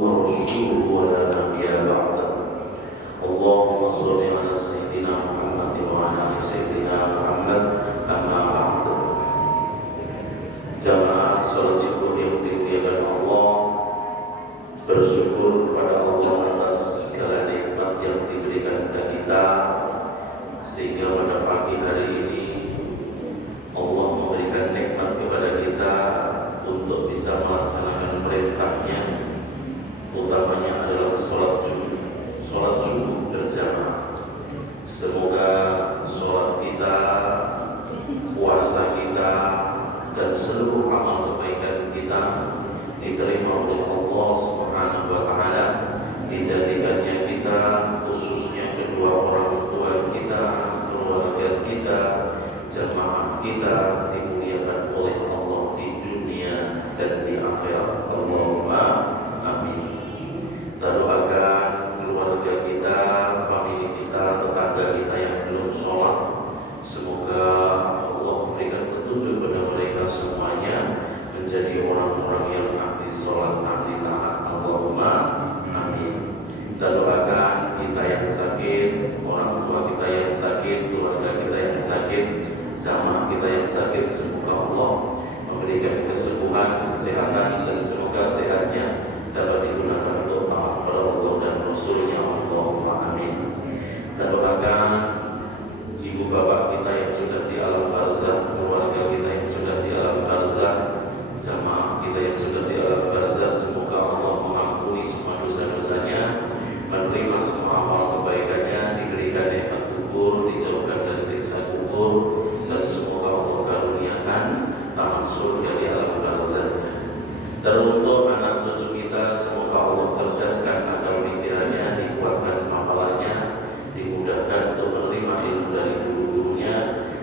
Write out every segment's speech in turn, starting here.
ورسوله ولا نبي بعده. اللهم صل على سيدنا محمد وعلى آل سيدنا محمد أما بعد. Jamaah salat subuh yang dimuliakan Allah, bersyukur kepada Allah atas segala nikmat yang diberikan kepada kita, sehingga pada pagi hari ini Allah memberikan nikmat kepada kita untuk bisa melaksanakan perintahnya, utamanya adalah sholat subuh berjamaah. Semoga sholat kita, puasa kita, dan seluruh amal kebaikan kita diterima oleh Allah Subhanahu wa Ta'ala, dijadikannya kita, khususnya kedua orang tua kita, keluarga kita, jamaah kita dimuliakan oleh Allah di dunia dan di akhirat. Allahumma amin. Doakan keluarga kita, famili kita, tetangga kita yang belum sholat, semoga Allah memberikan petunjuk kepada mereka semuanya menjadi orang-orang yang ahli sholat, ahli taat. Allahumma amin. Dan doakan kita yang sakit, orang tua kita yang sakit, keluarga kita yang sakit, jamaah kita yang sakit, semoga Allah memberikan kesembuhan, kesehatan, dan semoga sehatnya dapat digunakan untuk taat kepada Allah dan Rasulnya. Allahumma amin. Dan doakan ibu bapak kita yang sudah di alam barzakh, keluarga kita yang sudah di alam barzakh, jamaah kita yang sudah di alam barzakh, semoga Allah mengampuni semua dosa-dosanya, menerima semua amal kebaikannya, diberikan nikmat kubur, dijauhkan dari siksa kubur, dan semoga Allah karuniakan taman surga di alam barzakhnya. Dan untuk anak cucu kita, semoga Allah cerdaskan akal pikirannya, dikuatkan hafalannya, dimudahkan untuk menerima ilmu dari guru-gurunya,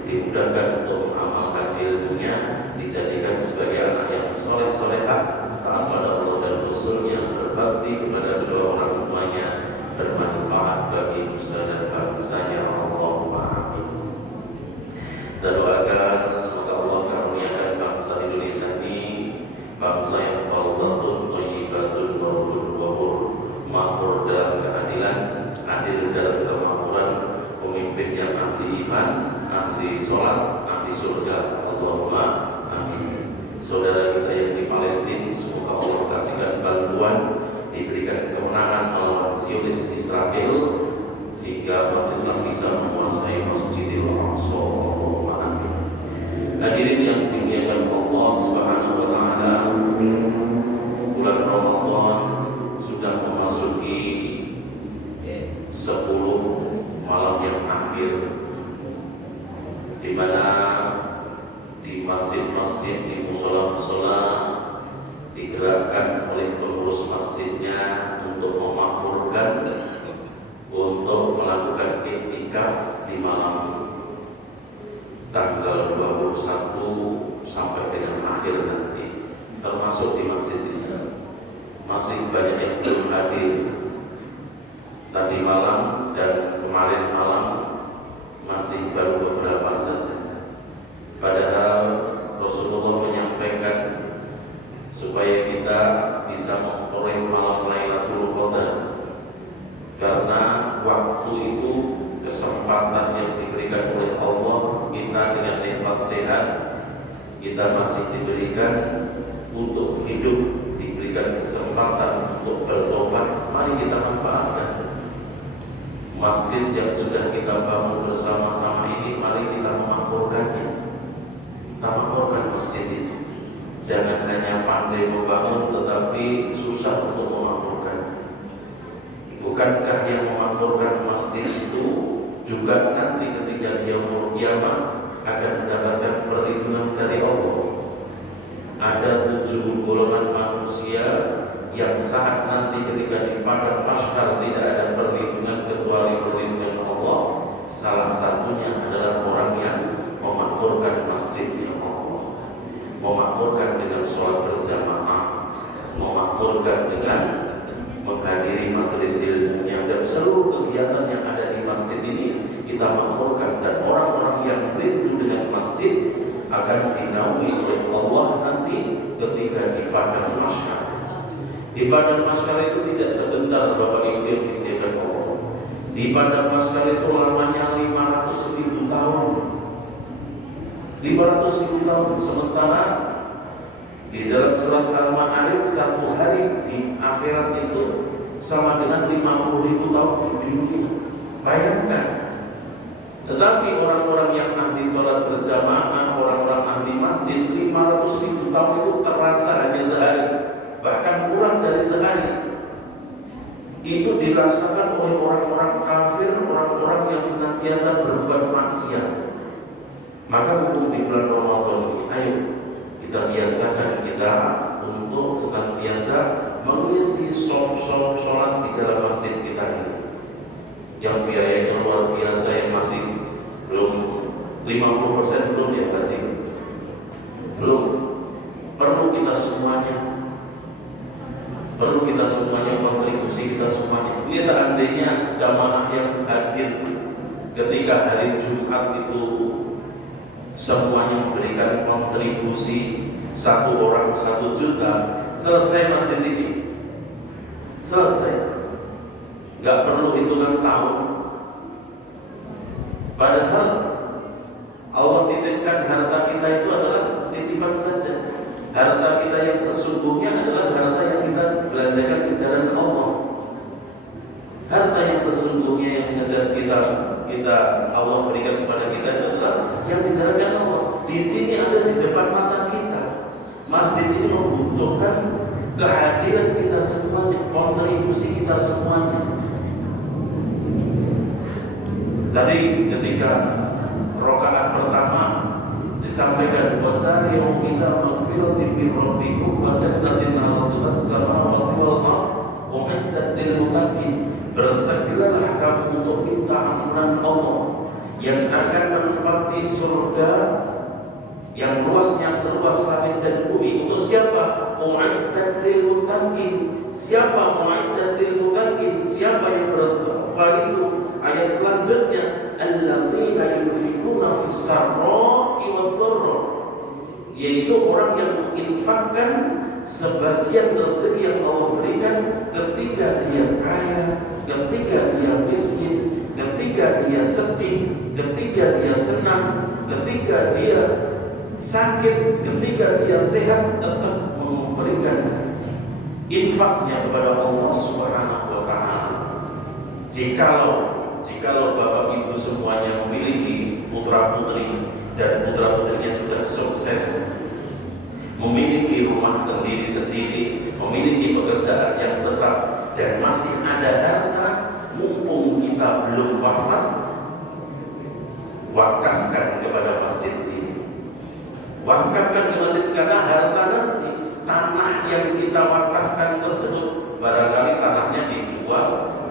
dimudahkan untuk mengamalkan ilmunya, dijadikan sebagai anak yang soleh-solehah, taat pada Allah dan Rasulnya, berbakti kepada kedua orang tuanya, bermanfaat bagi nusa dan bangsanya. Allahumma amin. Dan doakan semoga Allah karuniakan bangsa Indonesia ini bangsa yang qalbatun thayyibatun wahur, makmur dalam keadilan, adil dalam kemakmuran, pemimpin yang ahli iman, ahli sholat, ahli surga. Allahumma amin. Saudara kita yang di Palestina, semoga Allah kasihkan bantuan, diberikan kemenangan melawan Zionis Israel, sehingga umat Islam bisa menguasai Masjidil Aqsa. Allahumma amin. Hadirin yang dimuliakan Allah Subhanahu wa Ta'ala, bulan Ramadan sudah memasuki 10 malam yang akhir, di mana di masjid-masjid, di musola-musola digerakkan oleh pengurus masjidnya untuk memakmurkan, untuk melakukan iktikaf di malam tanggal 21 sampai dengan akhir nanti, termasuk di masjid ini. Masih banyak yang belum hadir. Tadi malam dan kemarin malam masih baru beberapa saja. Padahal Rasulullah menyampaikan supaya kita bisa memperoleh malam Lailatul Qadar, karena waktu itu kesempatan yang diberikan oleh Allah kita dengan nikmat sehat, kita masih diberikan untuk hidup, diberikan kesempatan untuk bertobat. Mari kita manfaatkan masjid yang sudah kita bangun bersama-sama ini, mari kita memakmurkannya. Kita makmurkan masjid ini. Jangan hanya pandai membangun tetapi susah untuk memakmurkan. Bukankah yang memakmurkan masjid itu juga nanti ketika dia mau kiamat akan mendapatkan perlindungan dari Allah? Ada 7 golongan manusia yang saat nanti ketika di padang mahsyar tidak ada perlindungan kecuali perlindungan Allah. Salah satunya adalah orang yang memakmurkan masjidnya Allah, memakmurkan dengan sholat berjamaah, memakmurkan dengan menghadiri majelis ilmunya, dan seluruh kegiatan yang ada di masjid ini kita makmurkan. Dan orang-orang yang rindu dengan masjid akan dinaungi oleh Allah nanti ketika di padang mahsyar. Di padang Maskara itu tidak sebentar Bapak Ibu yang dimuliakan Allah. Di padang Maskara itu lamanya 500.000 tahun. 500.000 tahun. Sementara di dalam surat Al-Ma'arij 1 hari di akhirat itu sama dengan 50.000 tahun di dunia. Bayangkan. Tetapi orang-orang yang ahli sholat berjamaah, orang-orang ahli masjid, 500.000 tahun itu terasa hanya sehari, bahkan kurang dari sehari. Itu dirasakan oleh orang-orang kafir, orang-orang yang senantiasa berbuat maksiat. Maka hukum di bulan Ramadan ini, ayo kita biasakan kita untuk senantiasa mengisi sholat di dalam masjid kita ini. Yang biayanya luar biasa, yang masih belum 50% belum ya haji, belum. Perlu kita semuanya kontribusi kita semuanya. Ini seandainya jamaah yang hadir ketika hari Jumat itu semuanya memberikan kontribusi, 1 orang 1 juta, selesai masjid ini, selesai. Gak perlu hitungan tahun. Padahal Allah titipkan harta kita itu adalah titipan saja. Harta kita yang sesungguhnya adalah harta yang kita belanjakan di jalan Allah. Harta yang sesungguhnya yang kita Allah berikan kepada kita adalah yang dijalankan Allah. Di sini ada di depan mata kita. Masjid ini membutuhkan kehadiran kita semuanya, kontribusi kita semuanya. Tadi ketika rakaat pertama disampaikan wasari'u ila magfiratin min rabbikum wa jannatin 'arduha as-samawati wal ardh u'iddat lil muttaqin. Bersegeralah kamu untuk minta ampunan Allah yang akan menempati surga yang luasnya seluas langit dan bumi. Untuk siapa? U'iddat lil muttaqin. Siapa u'iddat lil muttaqin? Siapa yang bertakwa itu? Ayat selanjutnya, alladzina yunfikuna fis sarra'i wad dharra, yaitu orang yang menginfakkan sebagian rezeki yang Allah berikan ketika dia kaya, ketika dia miskin, ketika dia sedih, ketika dia senang, ketika dia sakit, ketika dia sehat, tetap memberikan infaknya kepada Allah Subhanahu wa taala. Jikalau Bapak Ibu semuanya memiliki putra-putri dan putra-putrinya sudah sukses, memiliki rumah sendiri-sendiri, memiliki pekerjaan yang tetap, dan masih ada harta, mumpung kita belum wafat, wakafkan kepada masjid ini. Wakafkan ke masjid, karena harta nanti, tanah yang kita wakafkan tersebut, barangkali tanahnya dijual,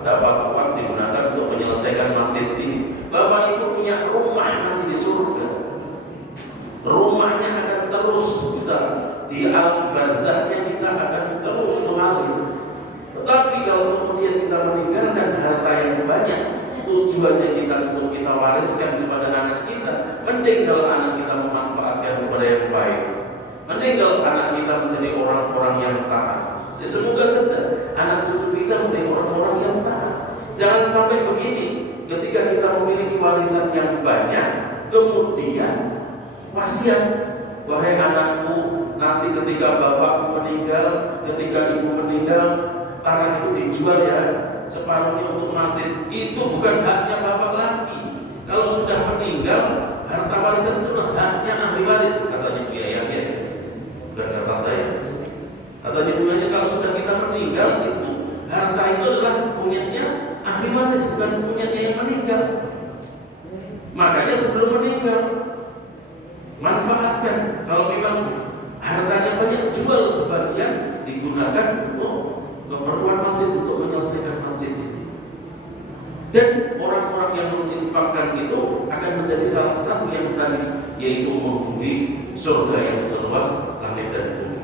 dapat uang digunakan untuk menyelesaikan masjid ini. Bapak Ibu punya rumah nanti di surga. Rumahnya akan terus kita di alam barzahnya, kita akan terus mengalir. Tetapi kalau kemudian kita meninggalkan harta yang banyak, tujuannya kita untuk kita wariskan kepada anak kita, mending kalau anak kita memanfaatkan kepada yang baik, mending kalau anak kita menjadi orang-orang yang taat. Ya, semoga saja anak cucu kita menjadi orang-orang yang taat. Jangan sampai begini, ketika kita memiliki warisan yang banyak, kemudian wasiat, wahai anakku, nanti ketika bapakku meninggal, ketika ibu meninggal, tanah itu dijual ya, separuhnya untuk masjid. Itu bukan haknya bapak lagi. Kalau sudah meninggal, harta warisan itu haknya ahli waris, katanya Bu Yayah, bukan kata saya. Katanya Bu Yayah, kalau sudah kita meninggal, itu harta itu adalah punyanya ahli waris, bukan punyanya yang meninggal. Makanya sebelum meninggal, manfaatkan. Kalau memang hartanya banyak, jual sebagian, digunakan untuk keperluan masjid, untuk menyelesaikan masjid ini. Dan orang-orang yang menginfakkan itu akan menjadi salah satu yang tadi, yaitu menghuni surga yang seluas langit dan bumi.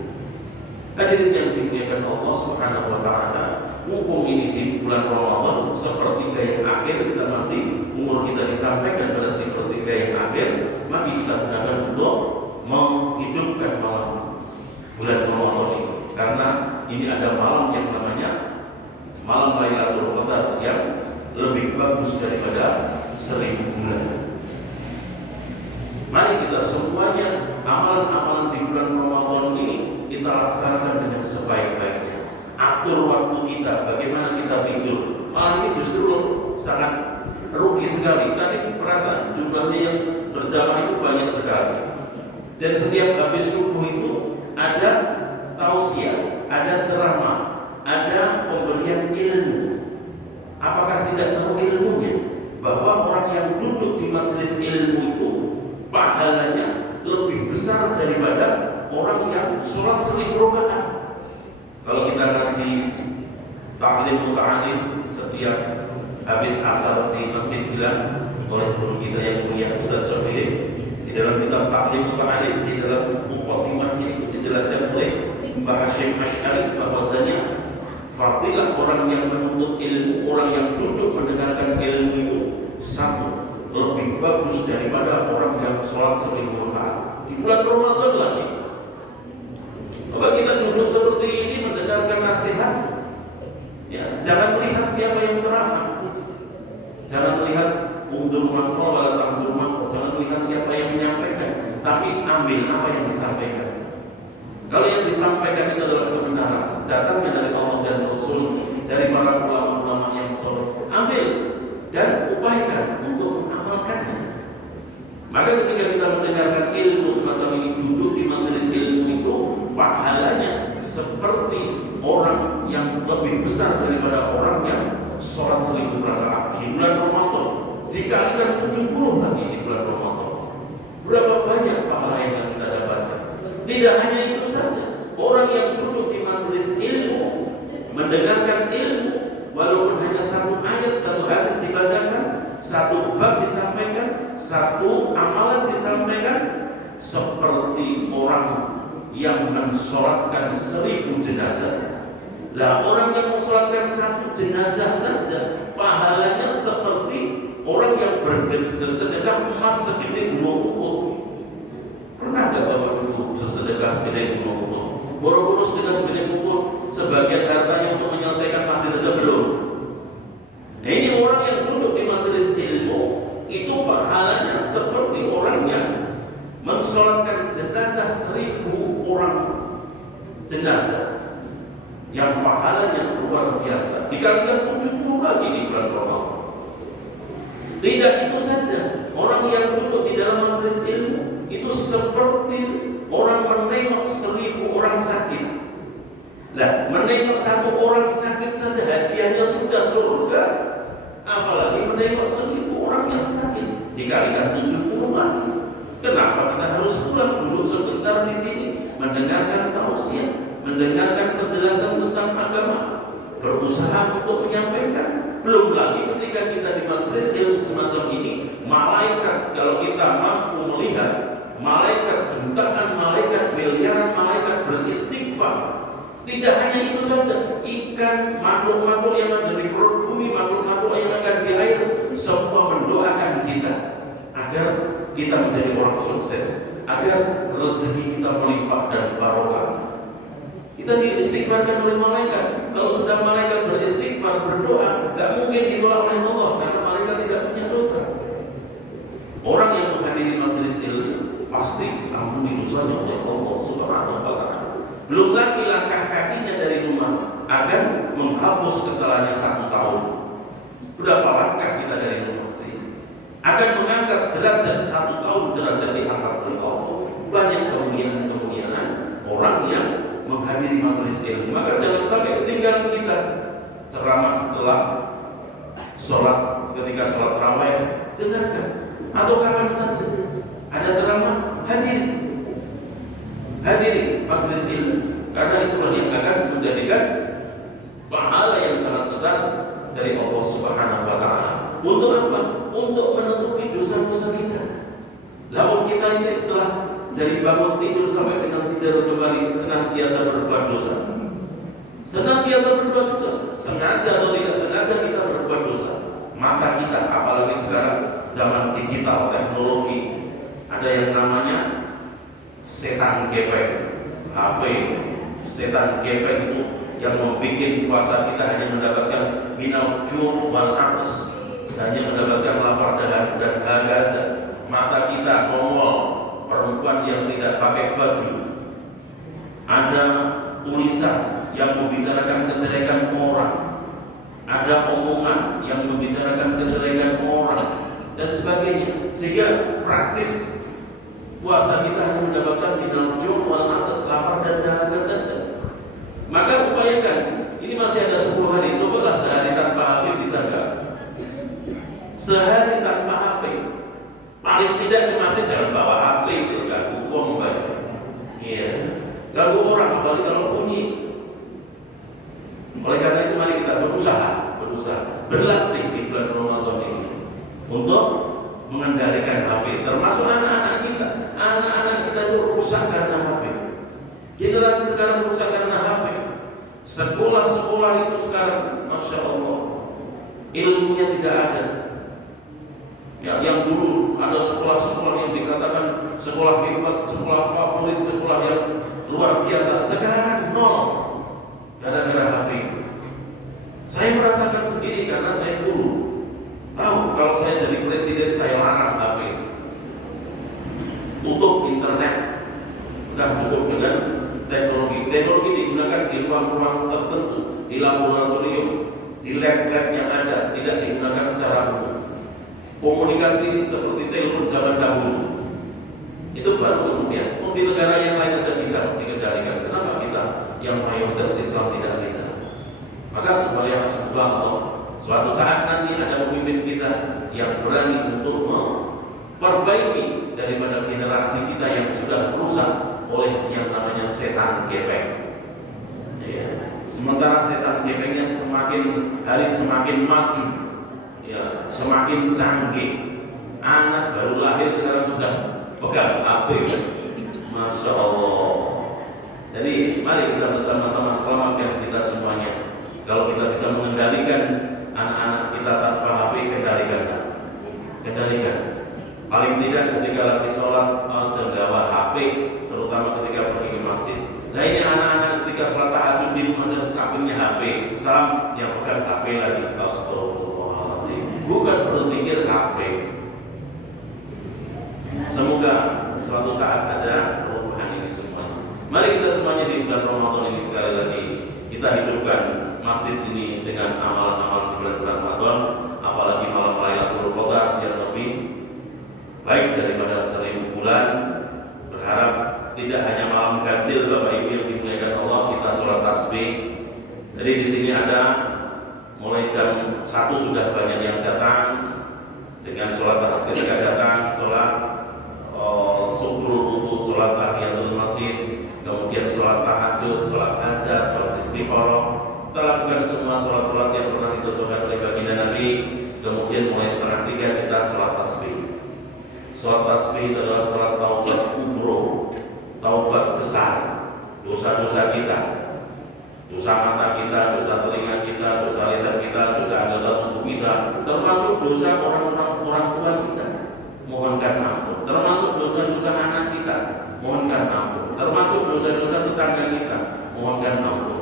Hadirin yang dimuliakan Allah Subhanahu wa taala, mumpung ini di bulan Ramadan, sepertiga yang akhir, kita masih umur kita disampaikan pada sepertiga yang akhir, mari kita gunakan untuk menghidupkan malam bulan Ramadan ini. Karena ini ada malam yang namanya malam Lailatul Qadar yang lebih bagus daripada 1000 bulan. Mari kita semuanya amalan-amalan di bulan Ramadan ini kita laksanakan dengan sebaik-baiknya. Atur waktu kita, bagaimana kita tidur. Malah ini justru sangat rugi sekali. Tadi perasaan jumlahnya yang berjamaah itu banyak sekali. Dan setiap habis subuh itu ada tausiah, ada ceramah, ada pemberian ilmu. Apakah tidak tahu ilmunya? Bahwa orang yang duduk di majelis ilmu itu pahalanya lebih besar daripada orang yang sholat 1000 rakaat. Kalau kita ngaji ta'lim muta'alim setiap habis asar di masjid bilang oleh guru kita yang mulia Ustaz Sofirin, di dalam kitab ta'lim muta'alim, di dalam muqaddimahnya itu dijelaskan oleh Mbak Hashim Asy'ari bahwasanya fadilah orang yang menuntut ilmu, orang yang duduk mendengarkan ilmu itu satu lebih bagus daripada orang yang sholat 1000 rakaat di bulan Ramadan lagi. Coba kita duduk seperti ini mendengarkan nasihat, ya, jangan melihat siapa yang ceramah, jangan melihat undur makro wala tangdur makro, jangan melihat siapa yang menyampaikan, tapi ambil apa yang disampaikan. Kalau yang disampaikan itu adalah kebenaran, datangnya dari Allah dan Rasul, dari para ulama-ulama yang soleh, ambil dan upayakan untuk mengamalkannya. Maka ketika kita mendengarkan ilmu semacam ini, duduk di majelis ilmu itu pahalanya seperti orang yang lebih besar daripada orang yang sholat 1000 rakaat di bulan Ramadan, dikalikan 70 lagi di bulan Ramadan. Berapa banyak pahala yang kita dapatkan? Tidak hanya itu saja, orang yang duduk di majelis ilmu mendengarkan ilmu, walaupun hanya satu ayat, satu hadis dibacakan, satu bab disampaikan, satu amalan disampaikan, seperti orang yang mensolatkan 1000 jenazah. Lah orang yang mensolatkan 1 jenazah saja pahalanya seperti orang yang bersedekah emas segede gunung Uhud. Pernah gak Bapak dulu bersedekah segede gunung Uhud? Boro-boro sedekah segede Uhud, sebagian hartanya untuk menyelesaikan masjid saja belum. Nah, ini orang yang duduk di majelis ilmu itu pahalanya seperti orang yang mensolatkan jenazah 1000 orang jenazah yang pahalanya luar biasa, dikalikan 70 lagi di bulan Ramadan. Tidak itu saja, orang yang duduk di dalam majelis ilmu itu seperti orang menengok 1000 orang sakit. Nah, menengok 1 orang sakit saja hadiahnya sudah surga, apalagi menengok 1000 orang yang sakit, dikalikan 70 lagi. Kenapa kita harus pulang dulu sebentar di sini mendengarkan tausiah, mendengarkan penjelasan tentang agama, berusaha untuk menyampaikan? Belum lagi ketika kita di majelis ilmu semacam ini, malaikat, kalau kita mampu melihat malaikat, jutaan malaikat, miliaran malaikat beristighfar. Tidak hanya itu saja, ikan, makhluk-makhluk yang ada di perut bumi, makhluk-makhluk yang ada di air, semua mendoakan kita agar kita menjadi orang sukses, agar rezeki kita melimpah dan barokah. Kita diistighfarkan oleh malaikat. Kalau sudah malaikat beristighfar, berdoa, gak mungkin ditolak oleh Allah karena malaikat tidak punya dosa. Orang yang menghadiri majelis ilmu pasti ampuni dosanya oleh Allah Subhanahu wa taala. Belum lagi langkah kakinya dari rumah akan menghapus kesalahannya 1 tahun. Berapa langkah kita dari rumah sih? Akan mengangkat derajat 1 tahun, derajat diangkat oleh Allah. Banyak kemuliaan-kemuliaan orang yang menghadiri majelis ilmu. Maka jangan sampai ketinggalan kita ceramah setelah sholat, ketika sholat tarawih dengarkan, atau kapan saja ada ceramah, hadiri majelis ilmu, karena itulah yang akan menjadikan pahala yang sangat besar dari Allah Subhanahu wa taala. Untuk apa? Untuk menutupi dosa-dosa kita. Lalu kita ini setelah dari bangun tidur sampai dengan tidur kembali senantiasa berbuat dosa. Senantiasa berbuat dosa, sengaja atau tidak sengaja kita berbuat dosa. Mata kita, apalagi sekarang zaman digital, teknologi, ada yang namanya setan gepeng, HP. Setan gepeng itu yang membuat puasa kita hanya mendapatkan minal ju' wal atas, hanya mendapatkan lapar dan dahaga. Mata kita nongol perempuan yang tidak pakai baju, ada tulisan yang membicarakan kejelekan orang, ada omongan yang membicarakan kejelekan orang dan sebagainya, sehingga praktis puasa kita hanya mendapatkan minal ju' wal atas, lapar dan dahaga saja. Maka upayakan, ini masih ada 10 hari, cobalah sehari tanpa HP, bisa enggak? Sehari tanpa HP. Paling tidak di masjid jangan bawa HP, itu ganggu uang banyak. Iya, ganggu orang, apalagi kalau bunyi. Oleh karena itu mari kita berusaha berlatih di bulan Ramadan ini untuk mengendalikan HP, termasuk anak-anak kita. Anak-anak kita itu rusak karena HP. Generasi sekarang rusak karena HP. Sekolah-sekolah itu sekarang, masya Allah, ilmunya tidak ada. Ya, yang dulu ada sekolah-sekolah yang dikatakan sekolah hebat, sekolah favorit, sekolah yang luar biasa, sekarang nol gara-gara HP. Saya merasakan sendiri karena saya guru. Tahu kalau saya jadi presiden saya larang HP, tutup internet, udah cukup dengan teknologi. Teknologi digunakan di ruang-ruang tertentu, di laboratorium, di lab-lab yang ada, tidak digunakan secara umum. Komunikasi seperti telepon zaman dahulu itu baru kemudian di negara yang lain saja bisa dikendalikan. Kenapa kita yang mayoritas Islam tidak bisa? Maka supaya suatu saat nanti ada pemimpin kita yang berani untuk memperbaiki daripada generasi kita yang sudah rusak oleh yang namanya setan gepeng. Ya. Sementara setan gepengnya semakin hari semakin maju, ya, semakin canggih. Anak baru lahir sekarang sudah pegang HP, masya Allah. Jadi mari kita bersama-sama selamatkan kita semuanya. Kalau kita bisa mengendalikan anak-anak kita tanpa HP, kendalikan. Paling tidak ketika lagi sholat jangan bawa HP, terutama ketika pergi ke masjid. Nah ini anak-anak ketika sholat tahajud di masjid sampingnya HP, salam yang pegang HP lagi. Astagfirullahaladzim. Bukan berpikir HP. Semoga suatu saat ada perubahan ini semuanya. Mari kita semuanya di bulan Ramadan ini sekali lagi kita hidupkan masjid ini dengan amalan-amalan di bulan Ramadan, apalagi malam Lailatul Qadar yang lebih baik daripada 1000 bulan. Berharap tidak hanya malam ganjil Bapak Ibu yang dimuliakan Allah, kita sholat tasbih. Jadi di sini ada mulai jam 1 sudah banyak yang datang dengan sholat tahajud. Ketika datang sholat subuh wudu, sholat tahiyatul masjid, kemudian sholat tahajud, sholat hajat, sholat istikharah. Kita lakukan semua sholat-sholat yang pernah dicontohkan oleh baginda Nabi. Kemudian mulai 2:30 kita sholat tasbih. Sholat tasbih itu adalah sholat taubat kubro, taubat besar dosa-dosa kita, dosa mata kita, dosa telinga kita, dosa lisan kita, dosa anggota tubuh kita, termasuk dosa orang tua kita, mohonkan ampun, termasuk dosa-dosa anak kita, mohonkan ampun, termasuk dosa-dosa tetangga kita, mohonkan ampun.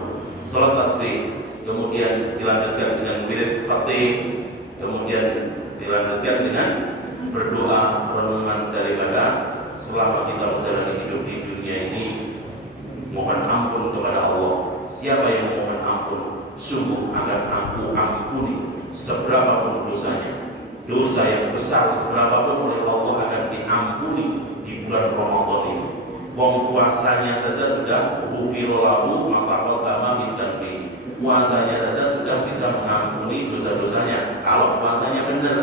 Sholat tasbih, kemudian dilanjutkan dengan wirid fatih, kemudian dilanjutkan dengan berdoa renungan daripada selama kita menjalani hidup di dunia ini. Mohon ampun kepada Allah. Siapa yang mohon ampun, sungguh akan aku ampuni seberapapun dosanya. Dosa yang besar seberapapun oleh Allah akan diampuni di bulan Ramadan ini. Wong puasanya saja sudah ghufirallahu ma taqaddama min dzambi. Puasanya saja sudah bisa mengampuni dosa-dosanya kalau puasanya benar.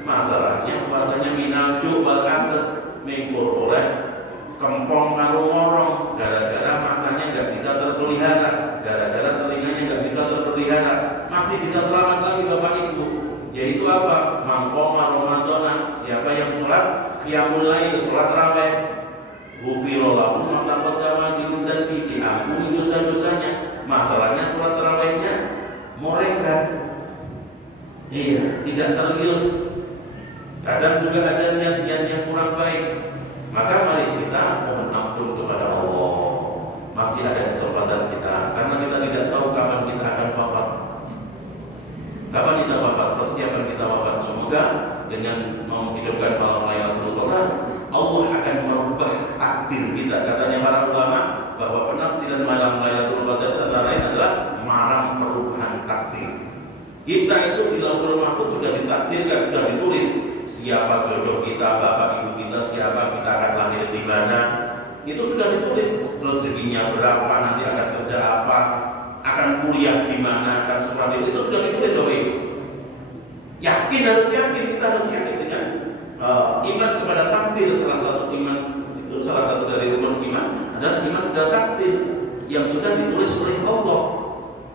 Masalahnya puasanya minal ju' wal atas, mengkur oleh kempong karo ngorong, gara-gara matanya nggak bisa terpelihara, gara-gara telinganya nggak bisa terpelihara. Masih bisa selamat lagi Bapak Ibu, yaitu apa? Mangkoma Ramadana. Siapa yang sholat qiyamul lail, sholat raweh, ghufirallahu ma taqaddama min dzambi, diampuni dosa-dosanya. Masalahnya sholat rawehnya morekan, iya, tidak serius. Kadang juga ada niat-niat yang kurang baik. Maka mari kita mohon ampun kepada Allah. Masih ada kesempatan kita. Karena karena kita tidak tahu kapan kita akan wafat. Kapan kita wafat, persiapan kita wafat. Semoga dengan menghidupkan malam Lailatul Qadar, Allah akan merubah takdir kita. Katanya para ulama bahwa penafsiran malam Lailatul Qadar antara lain adalah malam perubahan takdir. Kita itu di Lauhul Mahfuz sudah ditakdirkan, sudah ditulis siapa jodoh kita, bapak ibu kita siapa, kita akan lahir di mana. Itu sudah ditulis, rezekinya berapa, nanti akan kerja apa, akan kuliah di mana, akan sekolah itu sudah ditulis Bapak Ibu. Yakin, harus yakin, kita harus yakin dengan iman kepada takdir. Salah satu iman itu, salah satu dari rukun iman adalah iman kepada takdir yang sudah ditulis oleh Allah.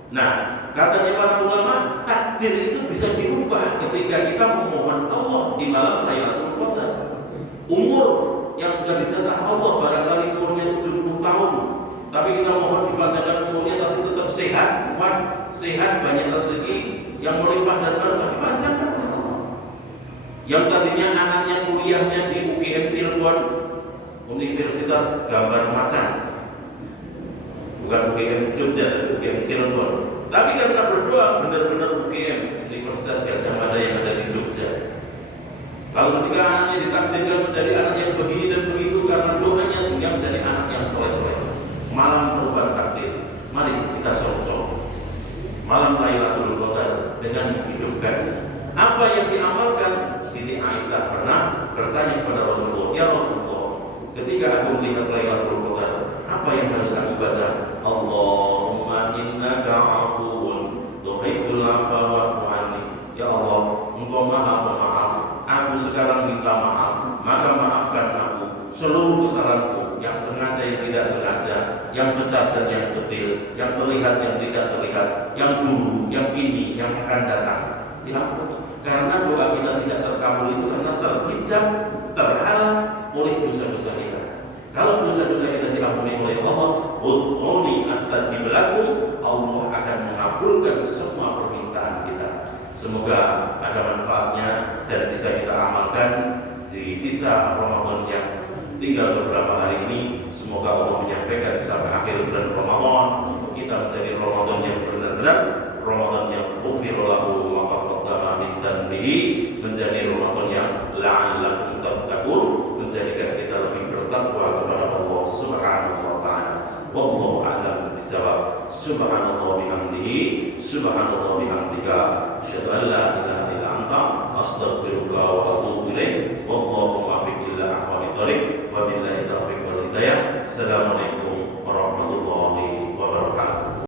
Nah, katanya para ulama, takdir itu bisa dirubah ketika kita memohon Allah di malam Lailatul Qadar. Umur yang sudah dicatat Allah barangkali umurnya 70 tahun, tapi kita mohon dipanjangkan umurnya, tapi tetap sehat, kuat, sehat, banyak rezeki yang melimpah dan berkah, dipanjangkan oleh Allah. Yang tadinya anaknya kuliahnya di UGM Cirebon, Universitas Gambar Macan, bukan UGM Jogja, tapi UGM Cirebon. Tapi karena berdoa benar-benar UGM, Universitas Gadjah Mada yang ada di Jogja. Lalu ketika anaknya ditakdirkan menjadi anak yang begini dan begitu karena doanya, sehingga menjadi anak yang soleh-soleh. Malam perubahan takdir. Mari kita sok-sok malam Lailatul Qadar dengan menghidupkan. Apa yang diamalkan? Siti Aisyah pernah bertanya kepada Rasulullah, ya Rasulullah, ketika aku melihat Lailatul Qadar, apa yang harus aku baca? Allahumma innaka afuwun tuhibbul afwa wa'fu anni. Ya Allah, Engkau Maha Pemaaf. Aku sekarang minta maaf, maka maafkan aku seluruh kesalahanku, yang sengaja, yang tidak sengaja, yang besar dan yang kecil, yang terlihat, yang tidak terlihat, yang dulu, yang kini, yang akan datang. Diampuni. Karena doa kita tidak terkabul itu karena terhijab, terhalang oleh dosa-dosa kita. Kalau dosa-dosa kita diampuni oleh Allah, ud'uni astajib lakum, Allah akan mengabulkan semua permintaan kita. Semoga ada manfaatnya dan bisa kita amalkan di sisa Ramadan yang tinggal beberapa hari ini. Semoga Allah menyampaikan sampai akhir bulan Ramadan kita menjadi Ramadan yang benar-benar Ramadan yang ghufira lahu ma taqaddama min dhanbihi, menjadi Ramadan yang la'allakum tattaqun, menjadikan kita lebih bertakwa kepada Allah Subhanahu wa taala. Wallahu a'lam bishawab. Subhanallah bihamdihi, subhanallah bihamdika, asyhadu an la ilaha illa anta, astaghfiruka wa atubu ilaik. Wallahu muwaffiq ila aqwamit thoriq, wa billahi taufiq wal hidayah. Assalamualaikum